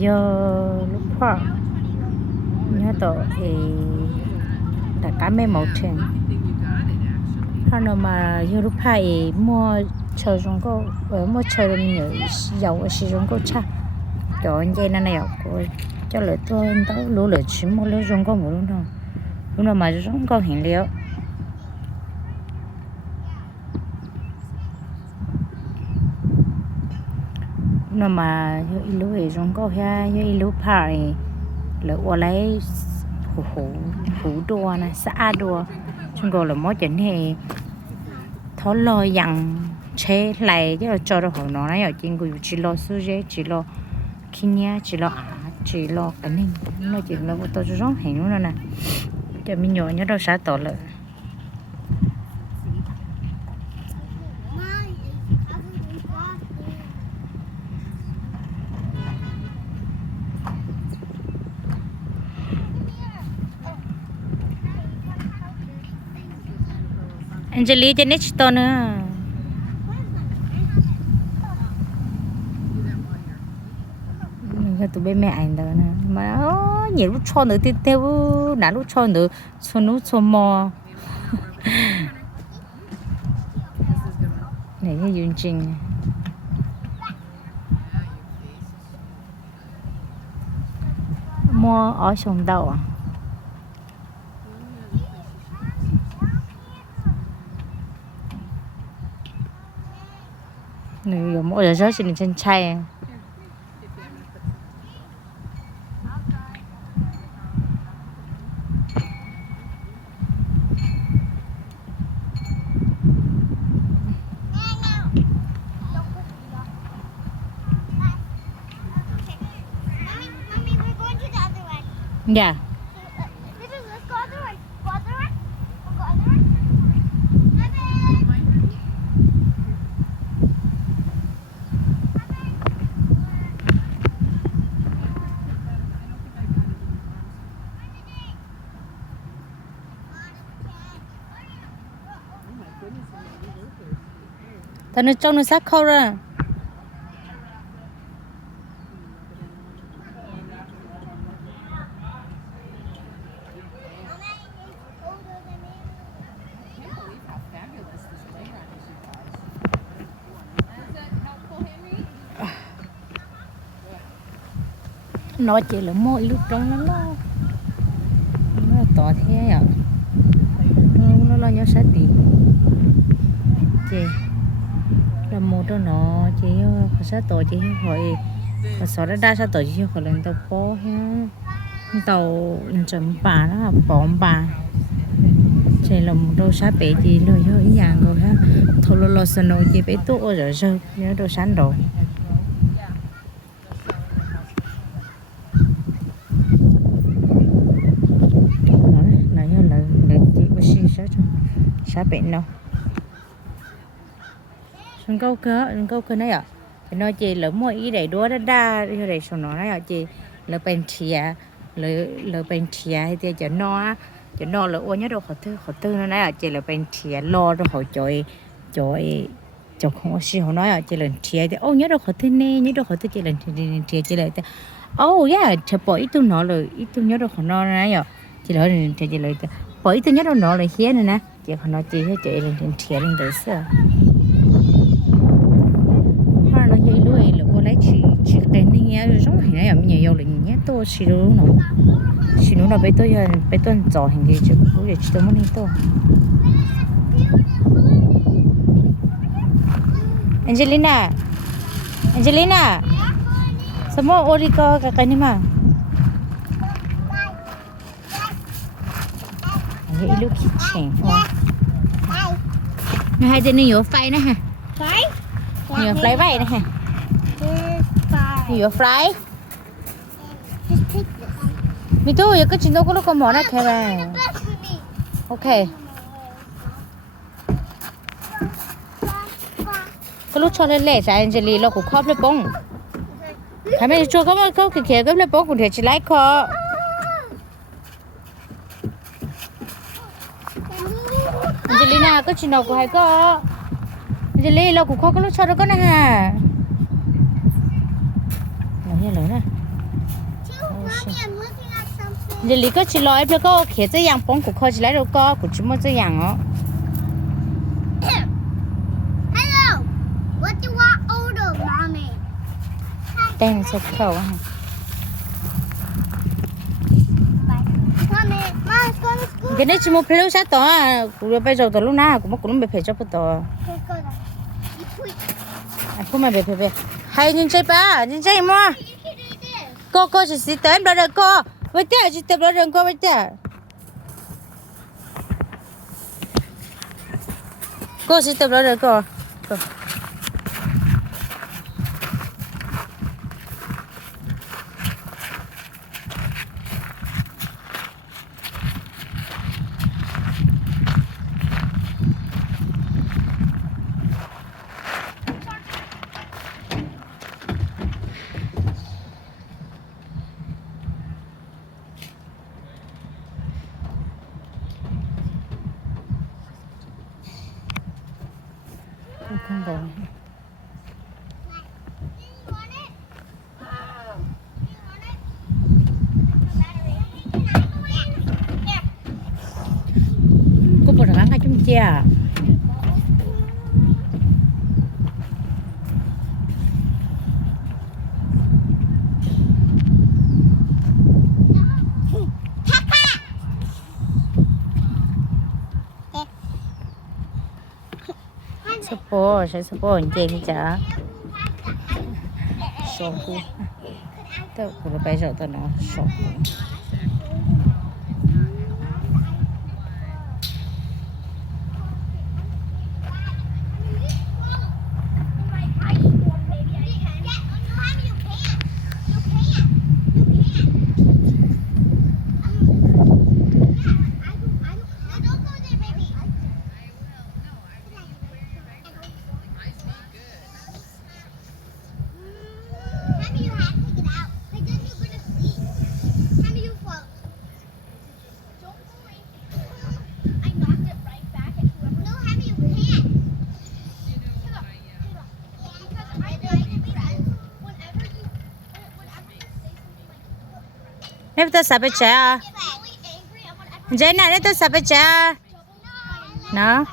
giờ lúc qua nhớ tổ thì đã cá mê màu trắng họ nó mà giờ lúc phải mua chờ chúng cô ở mua chờ được nhiều dầu ở sử dụng cô cha cho anh dây này của cho lợi tôi tới lúa lợi chỉ mua lúa chúng cô một luôn đâu lúc nào mà chúng cô hiện liệu nó mà lúa thì chúng cô ha lúa phải lúa ở lấy hủ đua này xã đua chúng cô là mỗi chuyện thì thó lo dặn chế lại chứ là cho được họ nó ở trên người chỉ lo số dễ chỉ lo Kenya chỉ lo chỉ lo cái này nó chỉ là một tổ chức rất hình luôn nè cho mình nhỏ nhớ đâu xã tổ lợi Anjali trên next to nữa tụi bé mẹ ảnh đó nè mà nhiều lúc cho nữa tiếp theo đã lúc cho nữa cho mò này cái dương trình mò ở sông đầu à này mỗi giờ xin chân chay yeah. Let's go other way. Go other way. Go other way. Ta nó trong nó sắc khâu ra nó chỉ là mỗi lúc trong nó to thế à nó lo nhớ sát đi chị là một trong nó chỉ có sát tổ chỉ hỏi có số đã đa sát tổ chỉ hỏi lần tàu po ha tàu chấm bà đó bỏng bà chỉ là một đôi sát bé gì rồi hơi nhàng rồi ha thôi lo sân nồi chỉ bé tốt rồi rồi nhớ đôi sáng rồi sát bệnh đâu sân câu cơ này ạ thì nói chị lỡ mua ý để đua đa để xong nó này ạ chị lỡ bên thìa lỡ bên thìa thì cho nó lỡ ô nhớ đâu khó tư nó này ạ chị lỡ bên thìa lo rồi họ cho không có gì họ nói ạ chị lần thìa thì ô nhớ đâu khó tư nè nhớ đâu khó tư chị lần thìa chị lại ô yeah chờ bỏ ít tu nó rồi ít tu nhớ đâu khó nó này ạ chị lỡ thìa chị lại bỏ ít tu nhớ đâu nó lại hiế này nè chị còn nói chị hết chị lên trên thiệt lên tới sao hoa nó dây lưỡi là cô lấy chị đến đi nghe rồi giống hình này ở nhà yêu linh nhé tôi xí nó là bé tôi giỏi hình gì chứ cũng để tôi muốn đi tôi Angelina sao mà Orico cái này mà cái lúc kitchen nó hai tên nhiều fry nữa ha nhiều fry vậy nè ha nhiều fry mình tôi giờ cái chuyện đâu có lúc con mỏ nó theo à ok cái lúc cho lên lẻ ra Angelina nó cũng khóc lên bông hay mấy chỗ có cái lên bông cũng thể chỉ lấy khó Angelina có chuyện nào của hai có Angelina lâu cũng khó có lúc cho nó có nè ha nói như lớn nè giờ lý có chỉ nói bây có khía cái dạng bông của kho chỉ lấy đâu có của chúng mới cái dạng ó Hello. What do you want order, mommy? tên số khẩu à Mommy, Mom's going to school. cái đấy chỉ một phiếu sát tỏ của bây giờ tao lúc nào cũng cũng bị phải cho bắt tỏ Let's go there. You tweet. không mà bị hay nhìn chơi ba nhìn chơi mà You can do this. cô chỉ xí tới đó rồi cô bây giờ chỉ tới đó rồi cô bây giờ cô chỉ tới đó rồi cô không rồi You want it? You want it? Here. cô bỏ ra ngay trong chia support sẽ support chị thì chả sổ cu tao cũng bây giờ tao nó sổ nếu tao sắp chết à vậy này nếu tao sắp chết à nó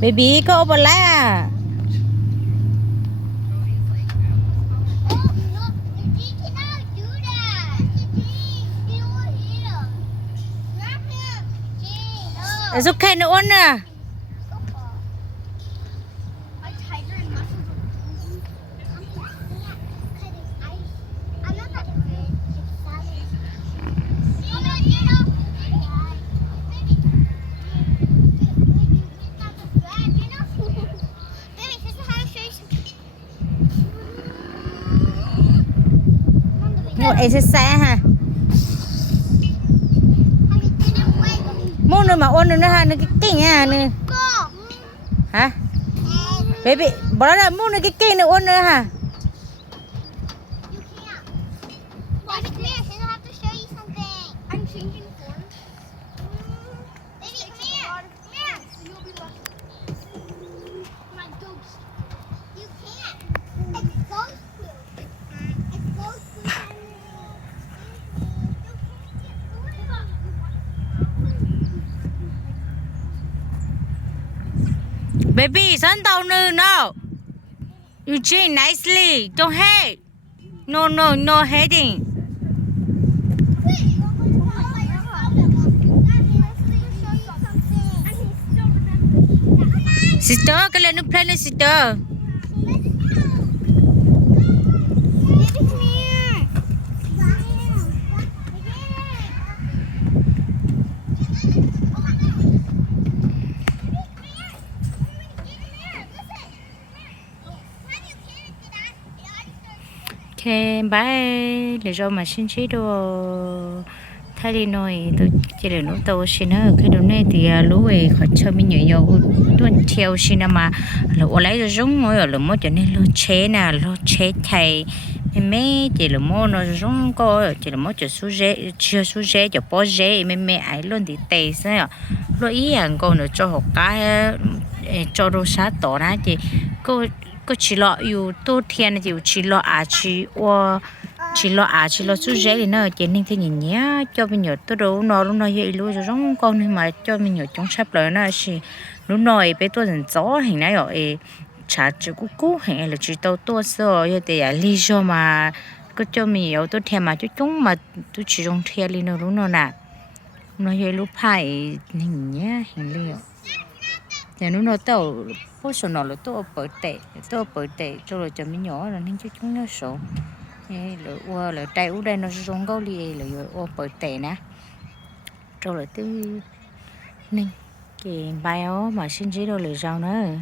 baby có bật lại à giúp khen nữa ôn nè ngồi exercise ha mua nữa mà ôn nữa ha nó cái kinh à nữa Go. hả baby bỏ ra mua nữa cái kinh nữa ôn nữa ha You can't. Baby, come here. I have to show you something. I'm changing forms. Baby, come here. Come here. You'll be lucky. My ghost. You can't. It's ghost food. It's ghost food. baby sẵn tàu nữa no you change nicely don't hate no hating sister cái lên nó play lên sister ok bye để rồi mà xin chế đồ thay đi nói tôi chỉ là lúc tôi xin nữa cái đồ này thì lúa về khỏi chơi mình nhảy vô tuần theo xin mà lúa lấy rồi giống ngồi ở lúa mới cho nên lúa chế nè lúa chế thầy mấy chỉ là mua nó giống có chỉ là mua cho số dễ chưa số dễ cho bao dễ mấy ấy luôn thì tệ sao lúa ý hàng con nữa cho học cái cho đồ sát tỏ ra thì cô chỉ lo yêu tô thiên thì chỉ lo chỉ lo số dễ thì nó chỉ nên thế nhỉ cho mình nhớ tôi đâu nó lúc nào vậy luôn rồi giống con nhưng mà cho mình nhớ trong sắp lại nó chỉ lúc nào bé tôi dần gió hình này rồi chả chịu cú hình là chỉ tao tôi sợ vậy thì lý do mà có cho mình yêu tôi thèm mà chúng mà tôi chỉ trong thèm đi nó lúc nào nè nó vậy lúc phải hình nhá hình liệu nhà nó tao bố số nó là tôi bởi tệ cho rồi cho mình nhỏ là nên cho chúng nó số là tay u đây nó rong gấu li là bởi tệ nè cho rồi tôi nên cái bài mà xin chế đồ lựa chọn nữa